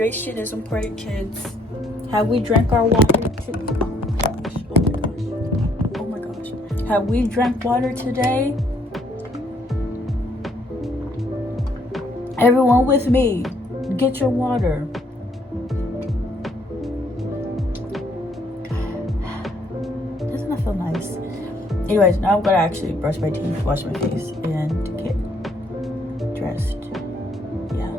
hydration is important, kids. Have we drank our water? Oh my gosh. Have we drank water today? Everyone with me, get your water. Doesn't that feel nice? Anyways, now I'm gonna actually brush my teeth, wash my face, and get dressed. Yeah.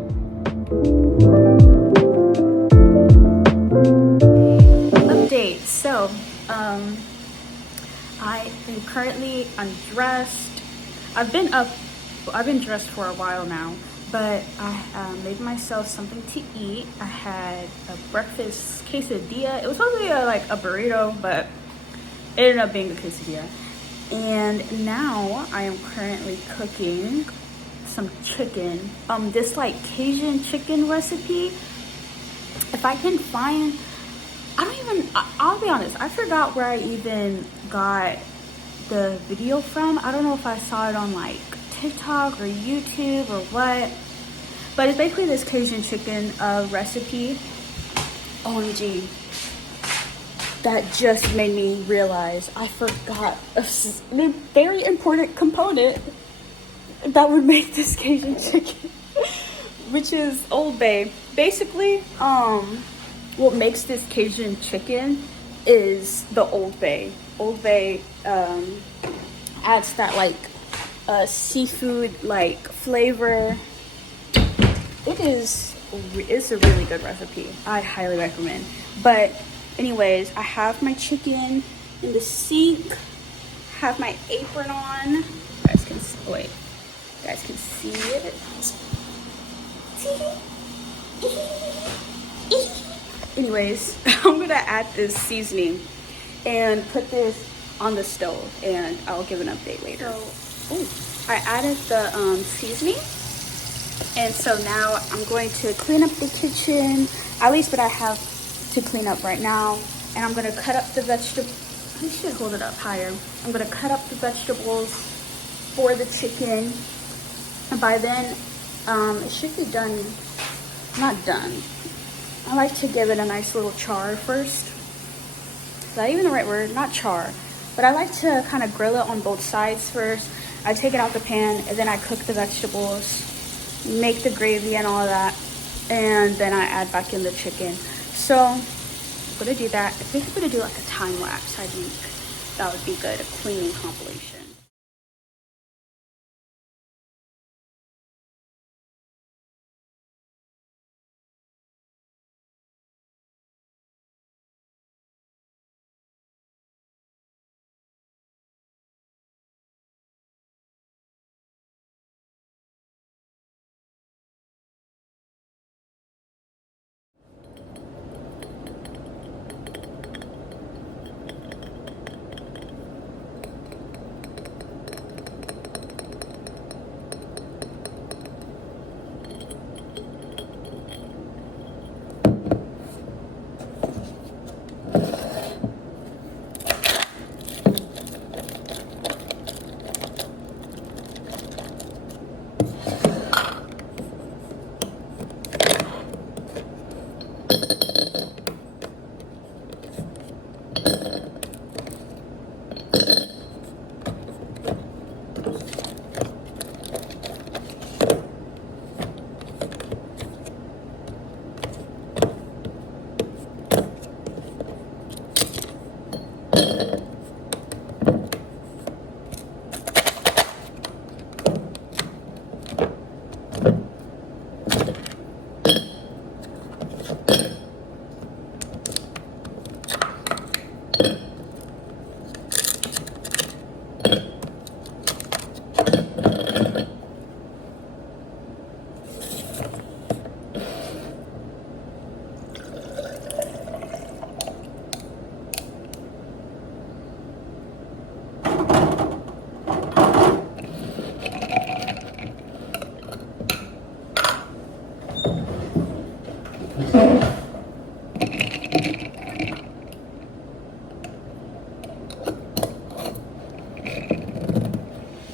Update. So, I am currently undressed. I've been dressed for a while now, but I made myself something to eat. I had a breakfast quesadilla. It was supposed to be like a burrito, but it ended up being a quesadilla. And now I am currently cooking some chicken. This like Cajun chicken recipe. If I can find, I'll be honest, I forgot where I even got the video from. I don't know if I saw it on like TikTok or YouTube or what, but it's basically this Cajun chicken recipe. OMG, that just made me realize I forgot a very important component that would make this Cajun chicken, which is Old Bay. Basically, what makes this Cajun chicken is the Old Bay. Old Bay adds that like seafood like flavor. It's a really good recipe. I highly recommend. But anyways, I have my chicken in the sink, have my apron on. You guys can see it. Anyways, I'm gonna add this seasoning and put this on the stove, and I'll give an update later. So, I added the seasoning, and so now I'm going to clean up the kitchen, at least what I have to clean up right now, and I'm gonna cut up the vegetables. I should hold it up higher. I'm gonna cut up the vegetables for the chicken, and by then it should be done. Not done. I like to give it a nice little char first. Is that even the right word? Not char, but I like to kind of grill it on both sides first. I take it out the pan, and then I cook the vegetables, make the gravy and all of that, and then I add back in the chicken. So I'm gonna do that. I think I'm gonna do like a time lapse. I think that would be good, a cleaning compilation.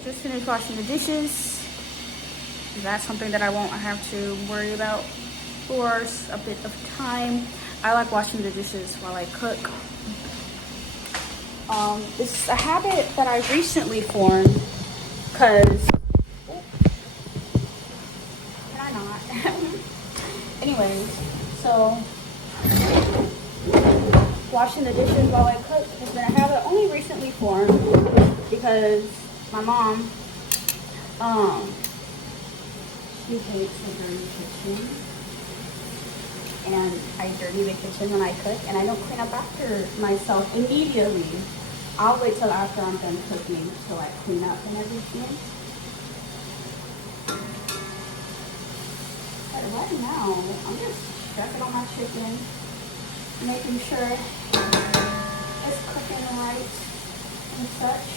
Just finished washing the dishes. That's something that I won't have to worry about for a bit of time. I like washing the dishes while I cook. It's a habit that I recently formed because, can I not? Anyways, so washing the dishes while I cook has been a habit only recently formed because my mom, she hates the dirty kitchen, and I dirty the kitchen when I cook, and I don't clean up after myself immediately. I'll wait till after I'm done cooking to like clean up and everything. But right now, I'm just checking on my chicken, making sure it's cooking right and such.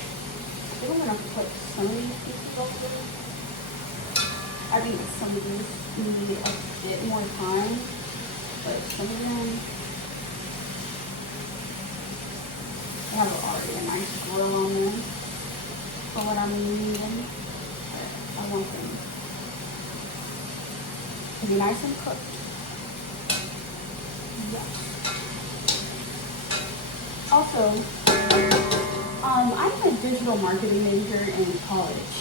I think I'm gonna put some of these pieces over there. I think some of these need a bit more time, but some of them have already a nice grill on them for what I'm needing. I want them to be nice and cooked. Yes. Also, I'm a digital marketing major in college.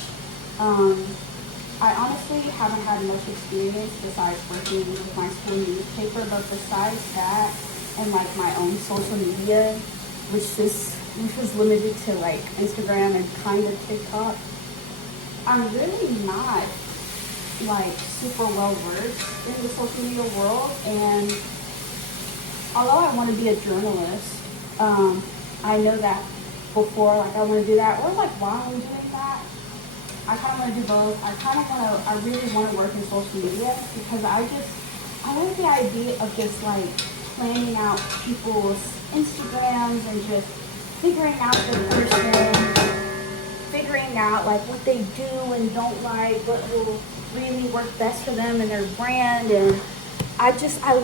I honestly haven't had much experience besides working with my school newspaper, but besides that, and like my own social media, which was limited to like Instagram and kind of TikTok, I'm really not like super well versed in the social media world. And although I want to be a journalist, I know that before, like I want to do that, or like while I'm doing that, I kind of want to do both. I really want to work in social media because I like the idea of just like planning out people's Instagrams and just figuring out their person, figuring out like what they do and don't like, what will really work best for them and their brand. And I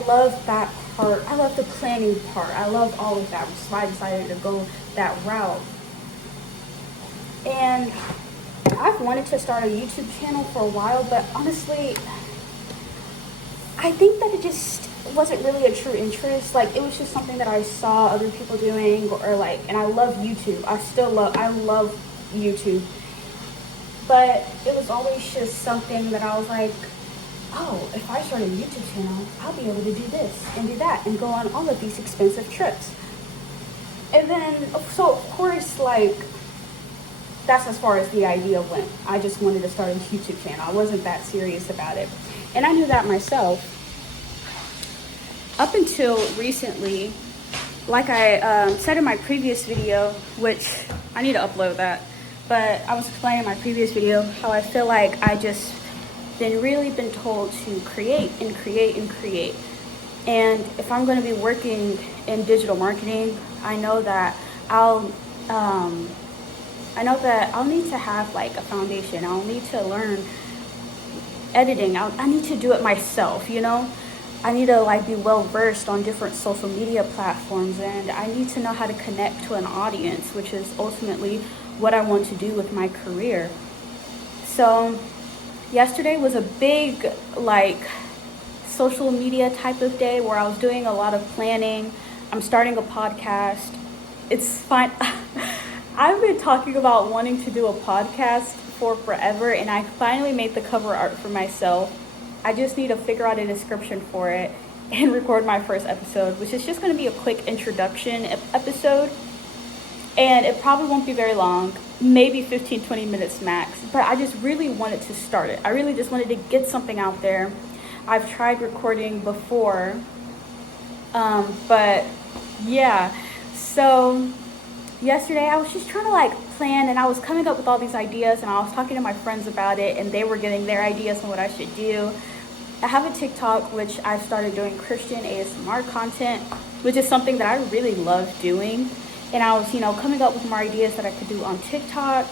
love that part. I love the planning part. I love all of that, which is why I decided to go that route. And I've wanted to start a YouTube channel for a while, but honestly, I think that it just wasn't really a true interest. Like, it was just something that I saw other people doing, or like, and I love YouTube. I love YouTube. But it was always just something that I was like, oh, if I start a YouTube channel, I'll be able to do this and do that and go on all of these expensive trips. And then, so of course, like, that's as far as the idea went. I just wanted to start a YouTube channel. I wasn't that serious about it. And I knew that myself. Up until recently, like I said in my previous video, which I need to upload that, but I was explaining in my previous video how I feel like I just been told to create and create and create. And if I'm going to be working in digital marketing, I know that I'll need to have like a foundation. I'll need to learn editing. I need to do it myself, you know? I need to like be well versed on different social media platforms, and I need to know how to connect to an audience, which is ultimately what I want to do with my career. So yesterday was a big like social media type of day where I was doing a lot of planning. I'm starting a podcast. It's fine. I've been talking about wanting to do a podcast for forever, and I finally made the cover art for myself. I just need to figure out a description for it and record my first episode, which is just going to be a quick introduction episode. And it probably won't be very long, maybe 15-20 minutes max. But I just really wanted to start it. I really just wanted to get something out there. I've tried recording before, but yeah. So yesterday I was just trying to like plan, and I was coming up with all these ideas, and I was talking to my friends about it, and they were getting their ideas on what I should do. I have a TikTok, which I started doing Christian ASMR content, which is something that I really love doing. And I was, coming up with more ideas that I could do on TikTok.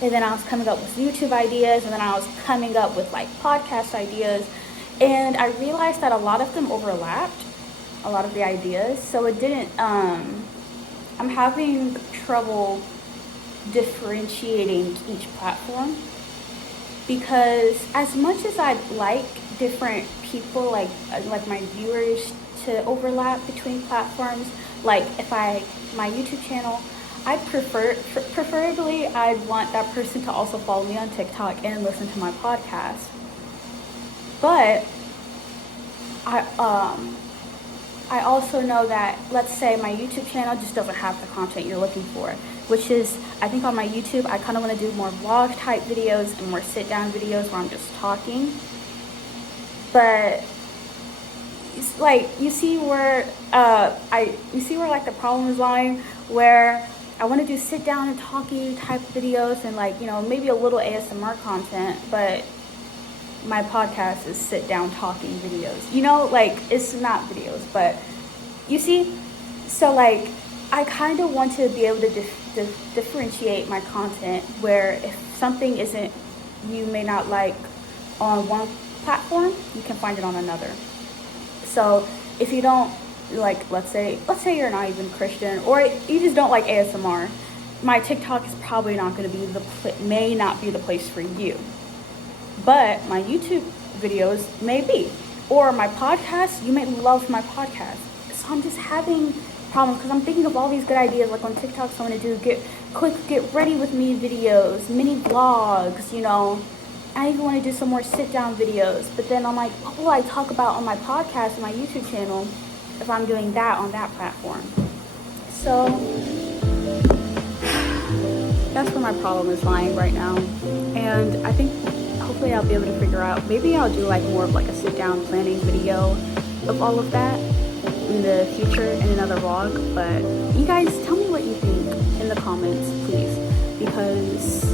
And then I was coming up with YouTube ideas, and then I was coming up with like podcast ideas. And I realized that a lot of them overlapped, a lot of the ideas. So it didn't, I'm having trouble differentiating each platform, because as much as I'd like different people, like my viewers, to overlap between platforms. Like if my YouTube channel, preferably I'd want that person to also follow me on TikTok and listen to my podcast. But I also know that, let's say my YouTube channel just doesn't have the content you're looking for, which is, I think on my YouTube, I kind of want to do more vlog type videos and more sit down videos where I'm just talking. But it's like, you see where like the problem is lying, where I want to do sit down and talking type videos and, like, you know, maybe a little ASMR content, but my podcast is sit down talking videos, you know, like, it's not videos, but you see. So like, I kind of want to be able to differentiate my content, where if something isn't, you may not like on one platform, you can find it on another. So if you don't like, let's say you're not even Christian, or you just don't like ASMR, my TikTok is probably not going to be may not be the place for you. But my YouTube videos may be, or my podcast, you may love my podcast. So I'm just having problems because I'm thinking of all these good ideas, like on TikTok, so I'm going to do get ready with me videos, mini vlogs, you know. I even want to do some more sit down videos, but then I'm like, what will I talk about on my podcast and my YouTube channel if I'm doing that on that platform? So that's where my problem is lying right now. And I think hopefully I'll be able to figure out, maybe I'll do like more of like a sit down planning video of all of that in the future in another vlog. But you guys, tell me what you think in the comments, please, because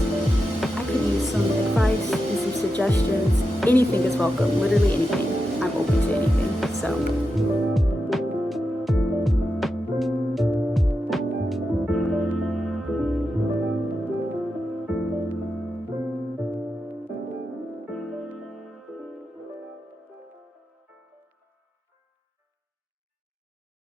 I could use some advice and some suggestions. Anything is welcome, literally anything. I'm open to anything. So